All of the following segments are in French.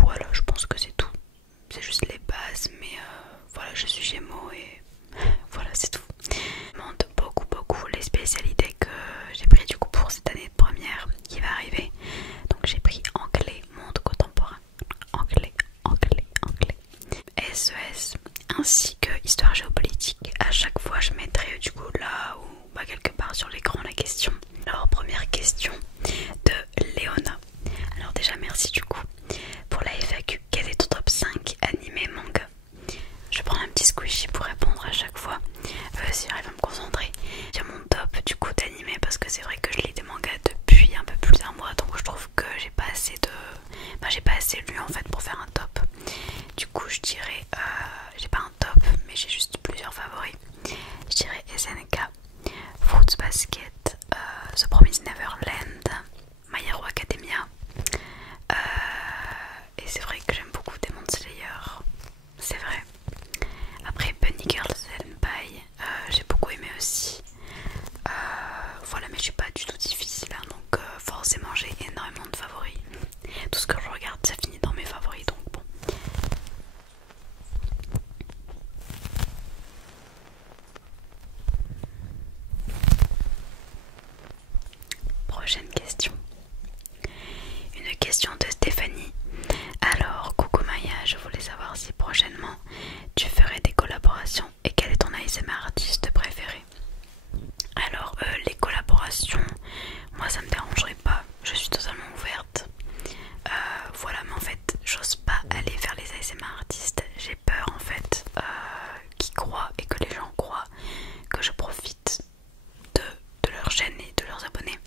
Voilà, je pense que c'est tout. C'est juste les bases, mais voilà, je suis Gémeaux et voilà, c'est tout. Je me demande beaucoup les spécialités que j'ai pris du coup pour cette année de première qui va arriver. Donc j'ai pris anglais, monde contemporain, anglais, SES, ainsi que histoire géopolitique. À chaque fois je mettrai du coup là ou bah, quelque part sur l'écran la question. Alors première question de Léona. Alors déjà merci du coup pour la FAQ. Quel est ton top 5 animé manga? Je vais prendre un petit squishy pour répondre à chaque fois si j'arrive à me concentrer. J'ai mon top du coup d'animé parce que c'est vrai que je lis des mangas depuis un peu plus d'un mois, donc je trouve que j'ai pas assez de... j'ai pas assez lu en fait pour faire un top. Du coup je dirais, j'ai pas un top mais j'ai juste plusieurs favoris. Je dirais SNK, Fruits Basket, The Promised Neverland, My Hero Academia. Et c'est vrai que j'aime beaucoup Demon Slayer, c'est vrai. Après Bunny Girl Senpai, j'ai beaucoup aimé aussi. Voilà, mais je suis pas du tout difficile, hein, donc forcément j'ai énormément de favoris. Tout ce que je regarde, ça finit dans mes favoris, donc bon. Prochaine question. Une question de Stéphanie. Alors, coucou Maya, je voulais savoir si prochainement tu ferais des collaborations et quel est ton ASMR artiste préféré? Alors, les collaborations, moi ça me dérangerait pas, je suis totalement ouverte. Voilà, mais en fait, j'ose pas aller vers les ASMR artistes. J'ai peur en fait qu'ils croient et que les gens croient que je profite de leur chaîne et de leurs abonnés.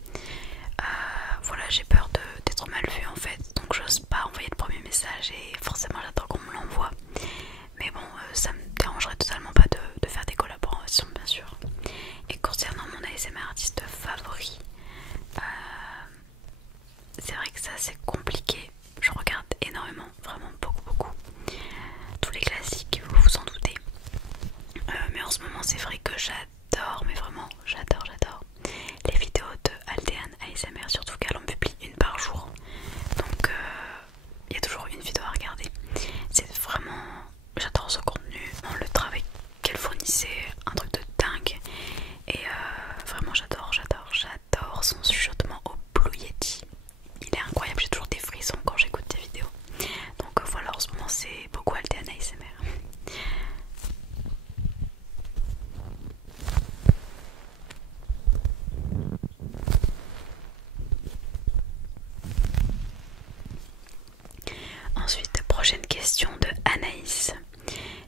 Voilà, j'ai peur d'être mal vue en fait, donc j'ose pas envoyer le premier message et forcément j'attends qu'on me l'envoie. Mais bon, ça me dérangerait totalement pas de faire des collaborations bien sûr. Et concernant mon ASMR artiste favori, c'est vrai que ça c'est compliqué. Je regarde énormément, vraiment beaucoup. Tous les classiques, vous vous en doutez. Mais en ce moment c'est vrai que j'adore, mais vraiment j'adore les vidéos de Aldean ASMR, surtout qu'elle en publie une par jour. Donc il y a toujours une vidéo à regarder. C'est vraiment... J'adore son contenu, le travail qu'elle fournissait, un truc de dingue. Et vraiment j'adore son chuchotement au Blue Yeti. Il est incroyable, j'ai toujours des frissons quand j'écoute des vidéos. Donc voilà, en ce moment c'est beaucoup Aldean ASMR. Ensuite, prochaine question de Anaïs.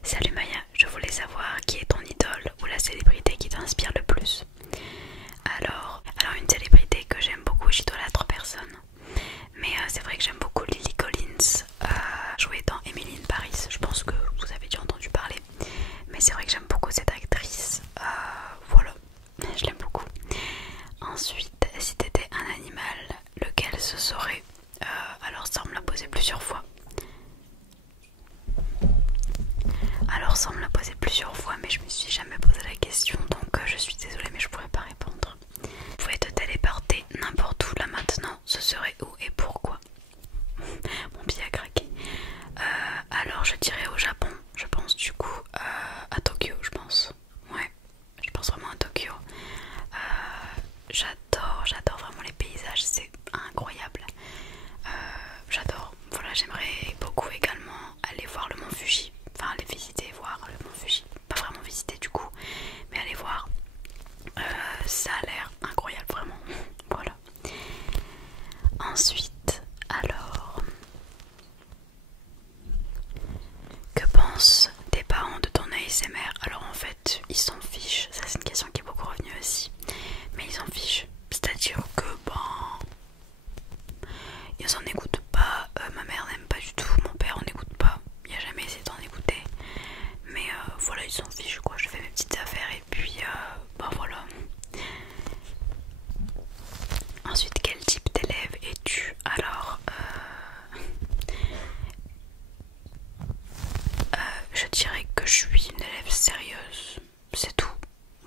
Salut Maya, je voulais savoir qui est ton idole ou la célébrité qui t'inspire le plus. Alors une célébrité que j'aime beaucoup, j'idolâtre personne. Mais c'est vrai que j'aime beaucoup Lily Collins, jouée dans Emily in Paris. Je pense que vous avez déjà entendu parler. Mais c'est vrai que j'aime beaucoup cette actrice. Voilà, je l'aime beaucoup. Ensuite, si t'étais un animal, lequel ce serait? Alors ça on me l'a posé plusieurs fois. Mais je me suis jamais posé la question, donc je suis désolée mais je pourrais pas répondre. Vous pouvez te téléporter n'importe où là maintenant, ce serait où et pourquoi? Mon pied a craqué. Alors je dirais au Japon, je pense du coup à Tokyo, je pense. Ouais, je pense vraiment à Tokyo. J'adore vraiment les paysages, c'est incroyable. J'adore. Voilà, j'aimerais beaucoup également aller voir le mont Fuji. Enfin, aller visiter, voir le mont Fuji. Pas vraiment visiter du coup, mais aller voir. Ça a l'air incroyable, vraiment. Voilà. Ensuite, alors, que pensent tes parents de ton ASMR? Alors en fait, ils s'en fichent. Ça c'est une question qui est beaucoup revenue aussi. Mais ils s'en fichent. C'est-à-dire que ils en écoutent pas. Ma mère n'aime pas du tout. Mon père en écoute pas. Il a jamais essayé d'en écouter. Mais voilà, ils s'en fichent quoi. Je fais mes petites affaires et puis voilà. Ensuite, quel type d'élève es-tu? Alors, je dirais que je suis une élève sérieuse. C'est tout.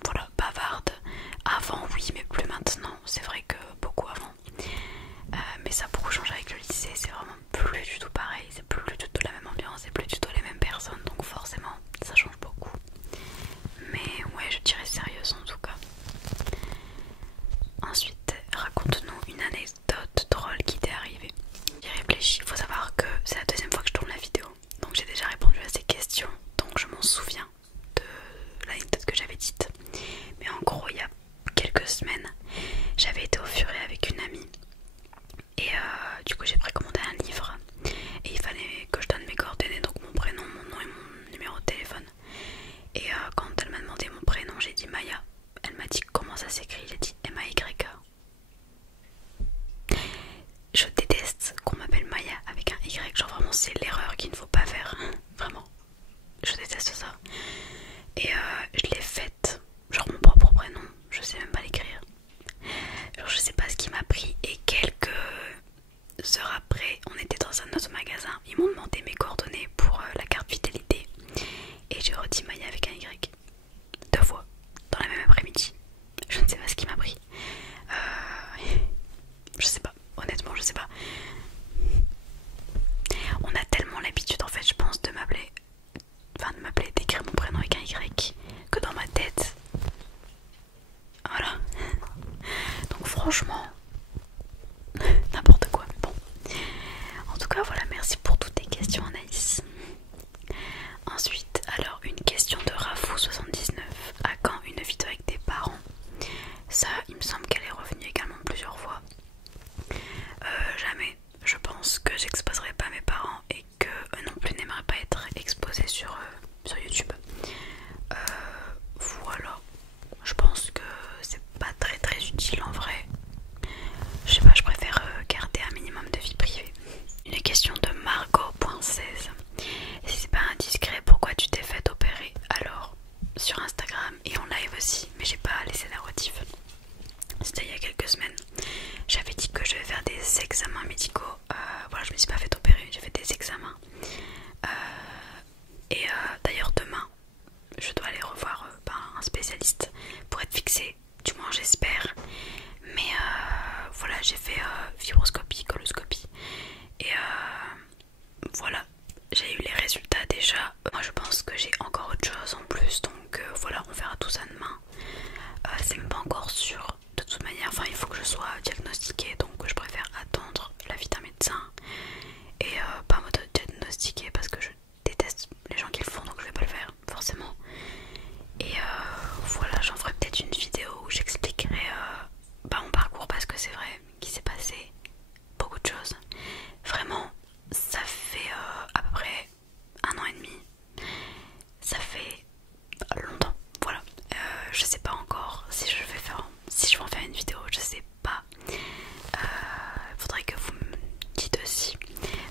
Voilà, bavarde. Avant, oui, mais plus maintenant. C'est vrai que beaucoup avant. Mais ça a beaucoup changé avec le lycée. C'est vraiment plus du tout personnes dans ce magasin, ils m'ont demandé mes coordonnées pour la carte fidélité. Et j'ai redit Maya avec un Y 2 fois dans la même après-midi. Je ne sais pas ce qui m'a pris. Je sais pas, honnêtement je sais pas. On a tellement l'habitude en fait je pense de m'appeler, d'écrire mon prénom avec un Y, que dans ma tête, voilà. Donc franchement, n'importe quoi. Bon, en tout cas voilà, merci pour toutes tes questions Anaïs. Ensuite, alors une question de Rafou79. À quand une vidéo avec tes parents? Ça, il me semble qu'elle est revenue également plusieurs fois. Jamais. Je pense que j'exposerai pas mes parents et que eux non plus n'aimeraient pas être exposés sur YouTube. Voilà. Je pense que c'est pas très utile en vrai. Je sais pas, je préfère garder un minimum de vie privée. Une question de Margot.16. Si c'est pas indiscret, pourquoi tu t'es fait opérer? Alors, sur Instagram et en live aussi, mais j'ai pas laissé la rediff. C'était il y a quelques semaines. J'avais dit que je vais faire des examens médicaux. Voilà, je me suis pas fait opérer, j'ai fait des examens. D'ailleurs demain, je dois aller revoir un spécialiste pour être fixée, du moins j'espère. Mais voilà, j'ai fait fibroscopie, coloscopie. Et voilà, j'ai eu les résultats déjà. Moi je pense que j'ai encore autre chose en plus, donc voilà, on verra tout ça demain. C'est même pas encore sûr de toute manière, enfin il faut que je sois diagnostiquée, donc je préfère attendre l'avis d'un médecin et pas me diagnostiquer parce que je déteste les gens qui le font, donc je vais pas le faire forcément. Et voilà, j'en ferai peut-être une vidéo où j'expliquerai mon parcours, parce que c'est vrai qu'il s'est passé beaucoup de choses. Vraiment, ça fait à peu près 1 an et demi. Ça fait longtemps, voilà. Je sais pas encore si je vais en faire une vidéo, je sais pas. Faudrait que vous me dites aussi,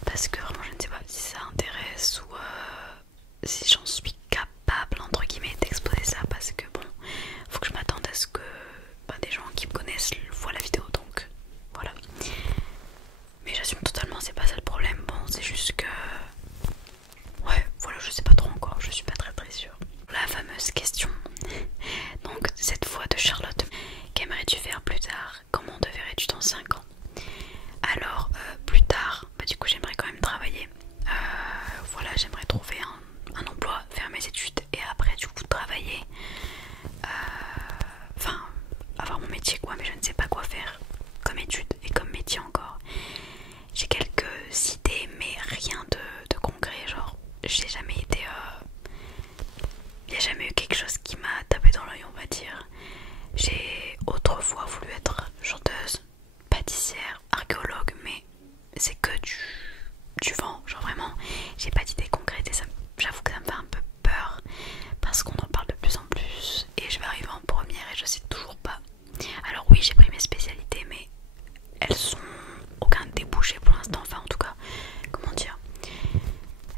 parce que vraiment je ne sais pas si ça intéresse ou si j'en suis capable entre guillemets d'exposer ça, parce que bon, faut que je m'attende à ce que des gens qui me connaissent voient la vidéo, donc voilà. Mais j'assume totalement, c'est pas ça le problème. Bon, c'est juste que ouais, voilà, je sais pas trop encore, je suis pas très sûre. La fameuse question, donc cette fois de Charlotte. Qu'aimerais-tu faire plus tard? Comment te verrais-tu dans 5 ans? Alors plus tard, du coup j'aimerais quand même travailler. Voilà, j'aimerais trouver un emploi, faire mes études et après du coup travailler. Enfin, avoir mon métier quoi, mais je ne sais pas quoi faire comme études et comme métier encore. J'ai quelques idées mais rien de concret, genre j'ai jamais été... il n'y a jamais eu quelque chose qui m'a tapé dans l'œil, on va dire. J'ai autrefois voulu être chanteuse, pâtissière, archéologue, mais c'est que du vent, genre vraiment, j'ai pas d'idée concrète et j'avoue que ça me fait un peu peur parce qu'on en parle de plus en plus et je vais arriver en première et je sais toujours pas. Alors oui, j'ai pris mes spécialités, mais elles sont aucun débouché pour l'instant, enfin en tout cas, comment dire,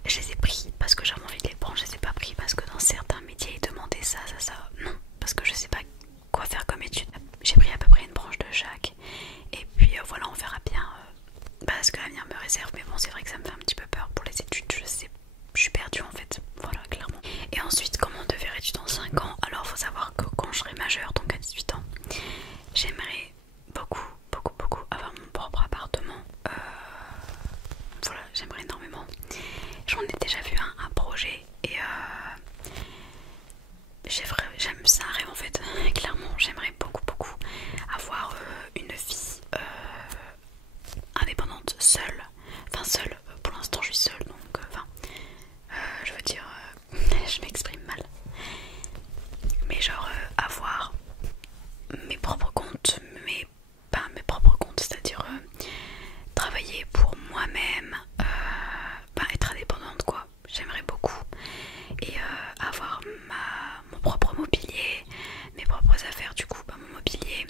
je les ai pris parce que j'avais envie de les prendre, je les ai pas pris parce que dans certains métiers ils demandaient ça, non, parce que je sais pas quoi faire comme étude. J'ai pris à peu près une branche de chaque et puis voilà, on verra bien ce que l'avenir me réserve, mais bon c'est vrai que ça me fait un petit peu peur pour les études, je suis perdue en fait, voilà clairement. Et ensuite, comment te verrais-tu dans 5 ans? Alors faut savoir que quand je serai majeure, donc à 18 ans, j'aimerais beaucoup avoir mon propre appartement. Voilà, j'aimerais énormément. J'en ai déjà vu un projet et c'est un rêve en fait. Clairement, j'aimerais beaucoup avoir une vie indépendante, seule. Enfin seule, pour l'instant je suis seule, donc je veux dire, je m'exprime mal. Mais genre avoir mes propres comptes, mais pas mes propres comptes, c'est-à-dire travailler pour moi-même, être indépendante quoi. J'aimerais beaucoup. Et avoir mon propre mobilier, mes propres affaires, du coup mon mobilier,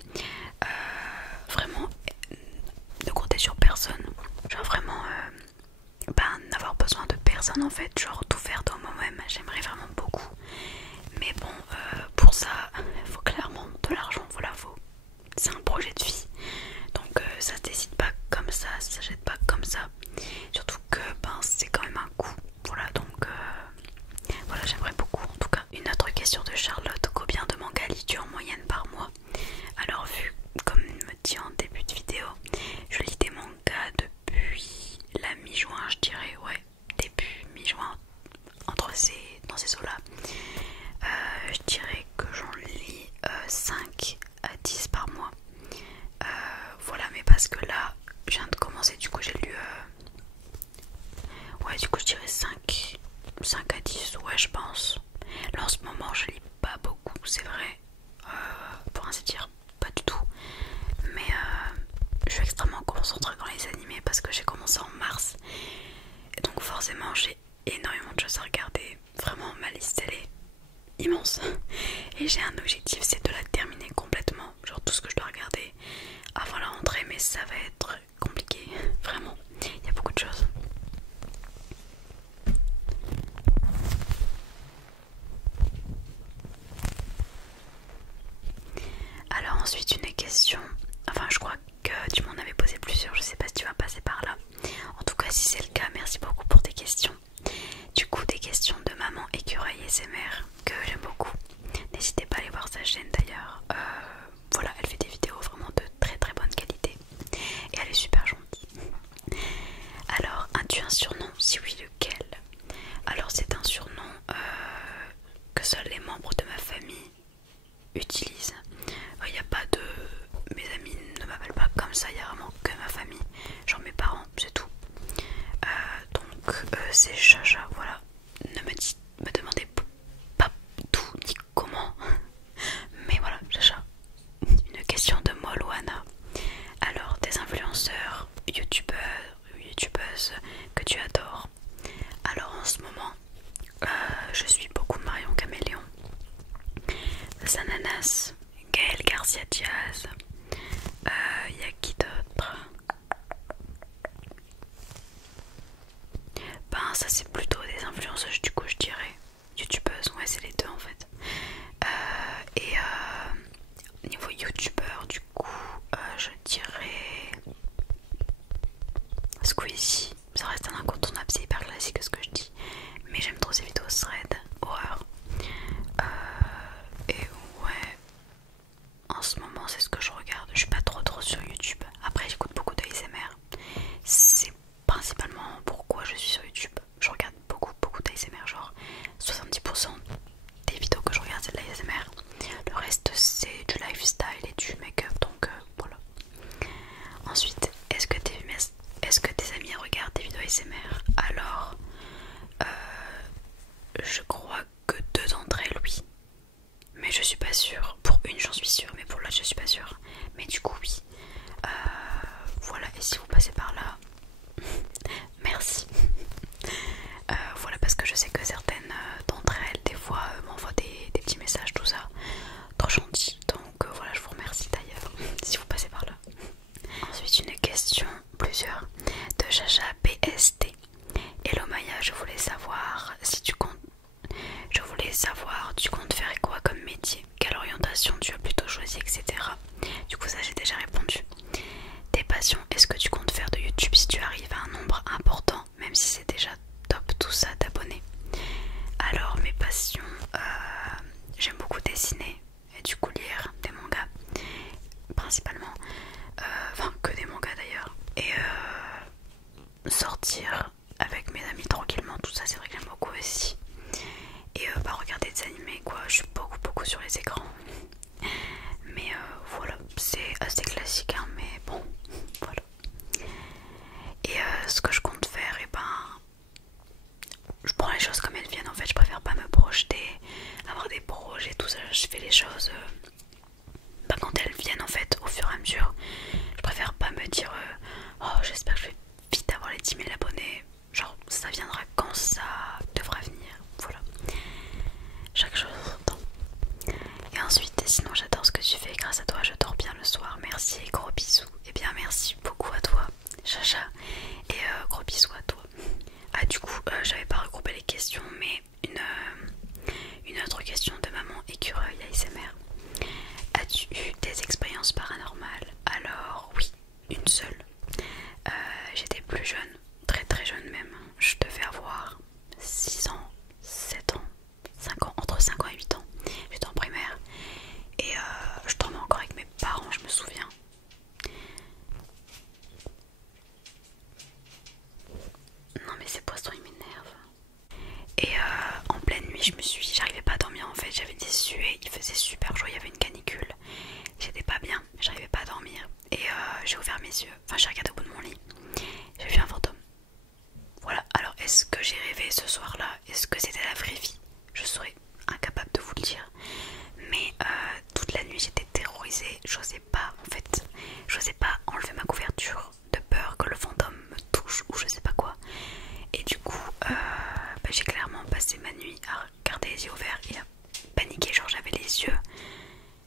vraiment ne compter sur personne, genre vraiment n'avoir besoin de personne en fait, genre tout faire de moi-même, j'aimerais vraiment beaucoup. Mais bon, pour ça il faut clairement de l'argent, voilà, c'est un projet de vie, donc ça se décide pas comme ça se jette pas comme ça, surtout Ouais, du coup je dirais 5 à 10, ouais je pense. Là en ce moment je lis pas beaucoup, c'est vrai. Pour ainsi dire, pas du tout. Mais je suis extrêmement concentrée dans les animés parce que j'ai commencé en mars. Et donc forcément j'ai énormément de choses à regarder. Vraiment ma liste elle est immense. Et j'ai un objectif, c'est de la terminer complètement. Genre tout ce que je dois regarder avant la rentrée, mais ça va être compliqué. Vraiment, il y a beaucoup de choses. Alors ensuite une question, enfin je crois que tu m'en avais posé plusieurs, je sais pas si tu vas passer par là. En tout cas si c'est le cas, merci beaucoup pour tes questions. Du coup des questions de maman écureuil SMR que j'aime beaucoup. N'hésitez pas à aller voir sa chaîne d'ailleurs. Voilà, elle fait des vidéos vraiment de très très bonne qualité. Et elle est super gentille. Alors, as-tu un surnom? Si oui, lequel? Alors c'est un surnom que seuls les membres de ma famille utilisent. Il n'y a pas de... Mes amis ne m'appellent pas comme ça, il y a vraiment que ma famille. Genre mes parents, c'est tout. Donc c'est Chacha, voilà. Me demandez pas tout ni comment. Mais voilà, Chacha. Une question de Moloana. Alors, des influenceurs, youtubeuses que tu adores? Alors en ce moment, je suis beaucoup Marion Caméléon, Sananas, Gaël Garcia Diaz. Y a qui d'autre? Ben ça c'est plutôt des influenceuses du coup je dirais. Youtubeuses, ouais c'est les deux en fait. Niveau youtubeur du coup je dirais Squeezie. Ça reste un incontournable, c'est hyper classique ce que je dis. Mais j'aime trop ces vidéos thread, horreur. Et ouais, en ce moment c'est ce que je regarde. Je suis pas trop sur YouTube. Après j'écoute beaucoup de ASMR. C'est principalement pourquoi je suis sur YouTube. Je regarde beaucoup d'ASMR. Genre 70% des vidéos que je regarde c'est de l'ASMR. Le reste c'est du lifestyle et du make-up. Donc voilà. Ensuite, est-ce que tes amis regardent des vidéos ASMR? Alors, je crois que 2 d'entre elles, oui. Mais je suis pas sûre. Pour une, j'en suis sûre, mais pour l'autre, je suis pas sûre. Mais du coup, oui. Voilà, et si vous passez par là, merci. Voilà, parce que je sais que certaines d'entre elles, des fois, m'envoient des petits messages, tout ça. Trop gentil. Donc voilà, je vous remercie d'ailleurs, si vous passez par là. Ensuite, une question, plusieurs, de Chacha PST. Hello Maya, je voulais savoir, tu comptes faire quoi comme métier? Quelle orientation tu as plutôt choisi, etc. Du coup, ça j'ai déjà répondu. Tes passions, est-ce que tu comptes faire de YouTube si tu arrives à un nombre important, même si c'est déjà top tout ça d'abonnés? Alors, mes passions, j'aime beaucoup dessiner et du coup lire des mangas, principalement. Enfin, que des mangas d'ailleurs. Et sortir avec mes amis tranquillement, tout ça c'est vrai que j'aime beaucoup aussi. Et regarder des animés quoi, je suis beaucoup sur les écrans. Mais voilà, c'est assez classique hein, mais bon, voilà. Et ce que je compte faire, et ben je prends les choses comme elles viennent en fait, je préfère pas me projeter, avoir des projets, tout ça, je fais les choses pas quand elles viennent en fait, au fur et à mesure. Je préfère pas me dire oh j'espère que je vais vite avoir les 10 000 abonnés, genre ça viendra quand ça devra venir, voilà. Chaque chose en son temps. Et ensuite, sinon j'adore ce que tu fais, grâce à toi je dors bien le soir, merci et gros bisous. Et bien merci beaucoup à toi Chacha, et gros bisous à toi. Ah du coup j'avais pas regroupé les questions, mais une autre question de maman écureuil ASMR. As-tu eu des expériences paranormales? Alors oui, une seule. J'étais plus jeune, très jeune même. Je devais avoir 6 ans, 7 ans, 5 ans, entre 5 ans et 8 ans. J'étais en primaire et je dormais encore avec mes parents, je me souviens. Non mais ces poissons ils m'énervent. Et en pleine nuit j'arrivais pas à dormir en fait, j'avais des suées, il faisait super chaud, il y avait une canicule. J'étais pas bien, j'arrivais pas à dormir. Et j'ai ouvert mes yeux, enfin j'ai regardé au bout de mon lit, j'ai vu un fantôme. Voilà, alors est-ce que j'ai rêvé ce soir-là? Est-ce que c'était la vraie vie? Je serais incapable de vous le dire. Mais toute la nuit j'étais terrorisée, j'osais pas en fait, j'osais pas enlever ma couverture de peur que le fantôme me touche ou je sais pas quoi. Et du coup j'ai clairement passé ma nuit à garder les yeux ouverts et à paniquer, genre j'avais les yeux,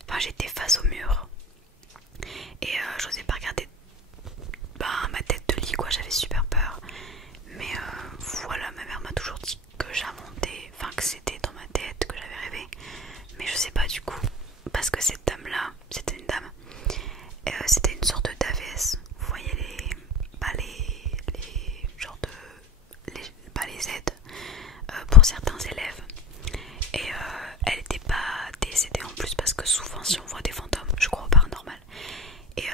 enfin j'étais face au mur et j'osais pas regarder ma tête de lit quoi, j'avais super peur. Mais voilà, ma mère m'a toujours dit que j'inventais, enfin que c'était dans ma tête, que j'avais rêvé. Mais je sais pas du coup, parce que cette dame là, c'était une dame, c'était une sorte d'AVS. Vous voyez les genres de, les aides pour certains élèves. Et elle était pas décédée en plus parce que souvent si on voit des fantômes, je crois au paranormal. Et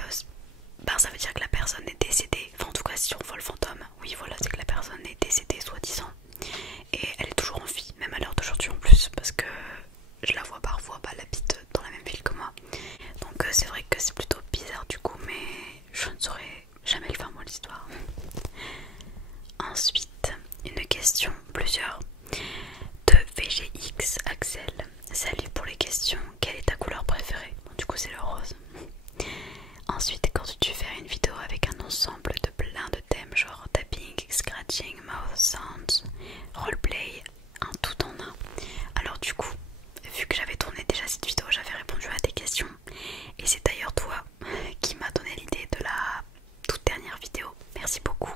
ça veut dire que la personne est décédée. Enfin en tout cas si on voit le fantôme, oui voilà, c'est que la personne est décédée soi-disant. Et elle est toujours en vie, même à l'heure d'aujourd'hui en plus, parce que je la vois parfois, elle habite dans la même ville que moi. Donc c'est vrai que c'est plutôt bizarre du coup, mais je ne saurais jamais le faire moi l'histoire. Ensuite, une question, plusieurs, de VGX Axel. Salut pour les questions, quelle est ta couleur préférée? Bon, du coup c'est le rose. Ensuite, quand tu fais une vidéo avec un ensemble de plein de thèmes, genre tapping, scratching, mouth sounds, roleplay, un tout en un. Alors du coup, vu que j'avais tourné déjà cette vidéo, j'avais répondu à tes questions. Et c'est d'ailleurs toi qui m'a donné l'idée de la toute dernière vidéo. Merci beaucoup.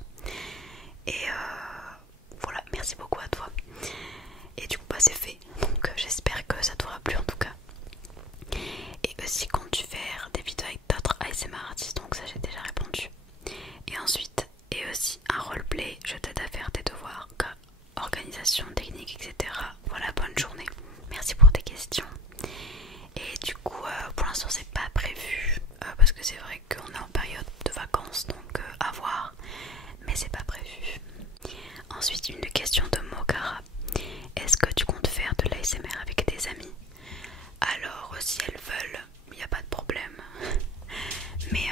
Et voilà, merci beaucoup à toi. Et du coup, c'est fait. Donc j'espère que ça t'aura plu en tout cas. Et aussi comptes-tu faire des vidéos avec d'autres ASMR artistes? Donc ça j'ai déjà répondu. Et ensuite, et aussi un roleplay, je t'aide à faire tes devoirs, organisation, technique, etc. Voilà, bonne journée. Merci pour tes questions. Et du coup, pour l'instant c'est pas prévu, parce que c'est vrai qu'on est en période de vacances, donc à voir. Mais c'est pas prévu. Ensuite, une question de Mokara. Est-ce que tu comptes faire de l'ASMR avec tes amis? Alors, si elles veulent, il n'y a pas de problème. Mais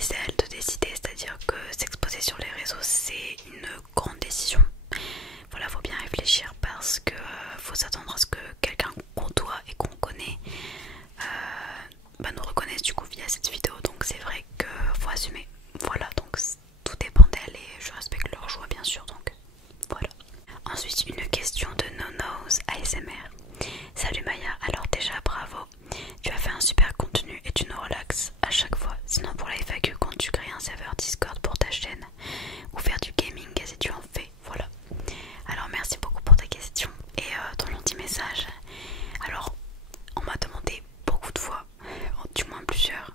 c'est à elles de décider, c'est-à-dire que s'exposer sur les réseaux, c'est une grande décision. Voilà, faut bien réfléchir parce que faut s'attendre à ce que quelqu'un qu'on doit et qu'on connaît nous reconnaisse du coup via cette vidéo. Donc c'est vrai que faut assumer. Voilà, donc tout dépend d'elles et je respecte leur choix bien sûr. Donc voilà. Ensuite, une question de Nonos ASMR. Salut Maya, alors déjà bravo, tu as fait un super contenu et tu nous relaxes à chaque fois. Sinon pour la FAQ, quand tu crées un serveur Discord pour ta chaîne ou faire du gaming, qu'est-ce que tu en fais? Voilà. Alors merci beaucoup pour ta question et ton gentil message. Alors on m'a demandé beaucoup de fois, du moins plusieurs,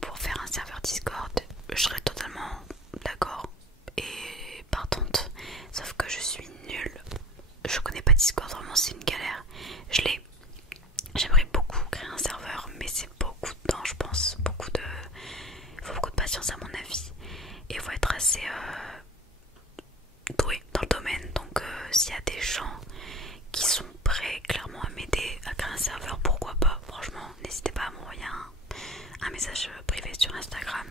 pour faire un serveur Discord. Je serais totalement d'accord et partante, sauf que je suis nulle. Je connais pas Discord, vraiment c'est une galère. J'aimerais beaucoup créer un serveur, mais c'est beaucoup de temps je pense, il faut beaucoup de patience à mon avis. Et il faut être assez doué dans le domaine. Donc s'il y a des gens qui sont prêts clairement à m'aider à créer un serveur, pourquoi pas. Franchement n'hésitez pas à m'envoyer un message privé sur Instagram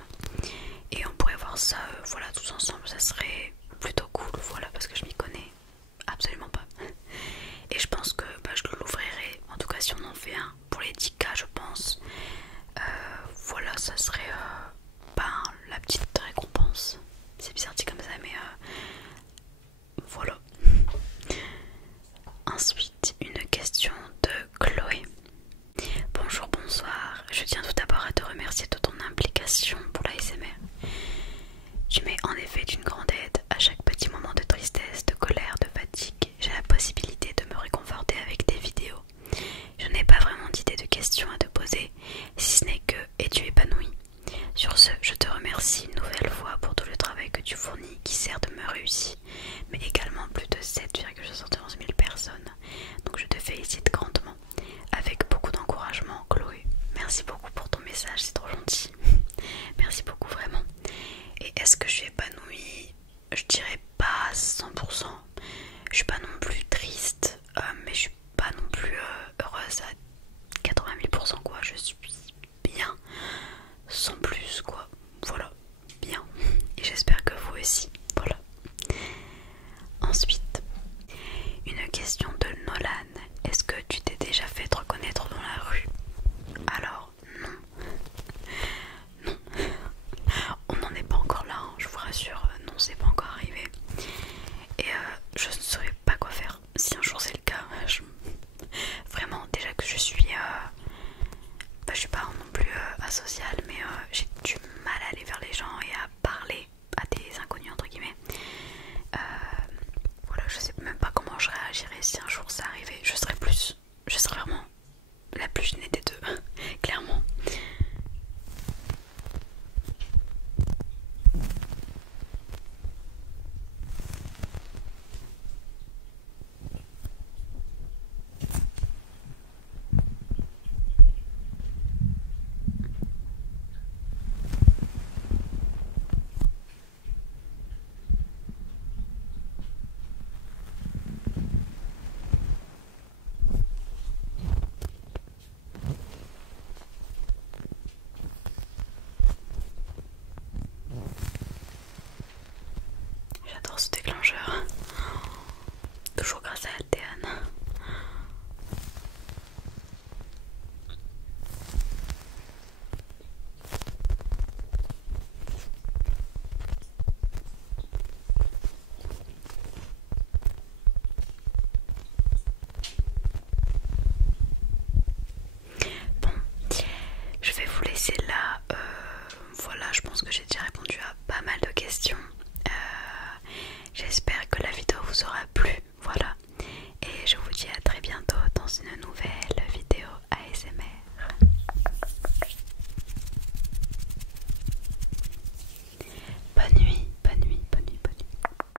et on pourrait voir ça voilà tous ensemble, ça serait plutôt cool. Voilà, parce que je m'y connais absolument pas et je pense que je l'ouvrirai, en tout cas si on en fait un pour les 10K je pense. Voilà, ça serait la petite récompense. C'est bizarre dit comme ça mais voilà. Ensuite, une question de Chloé. Bonjour, bonsoir. Je tiens tout d'abord à te remercier de ton implication pour la l'ASMR. Tu m'es en effet d'une grande aide. À chaque petit moment de tristesse, de colère, de fatigue, j'ai la possibilité de me réconforter avec tes vidéos. Je n'ai pas vraiment d'idée de questions à te poser, si ce n'est que es-tu épanoui? Sur ce, je te remercie une nouvelle fois pour tout le travail que tu fournis qui certes me réussit, mais également plus de 7,71 000 personnes. Donc je te félicite grandement, avec beaucoup d'encouragement, Chloé. Merci beaucoup pour ton message, c'est trop gentil. Merci beaucoup vraiment. Et est-ce que je suis épanouie? Je dirais pas à 100%. Je suis pas non plus triste, mais je suis pas non plus heureuse à 80 000% quoi. Je suis bien, sans plus quoi. Voilà, bien. Et j'espère que vous aussi. Voilà. J'espère que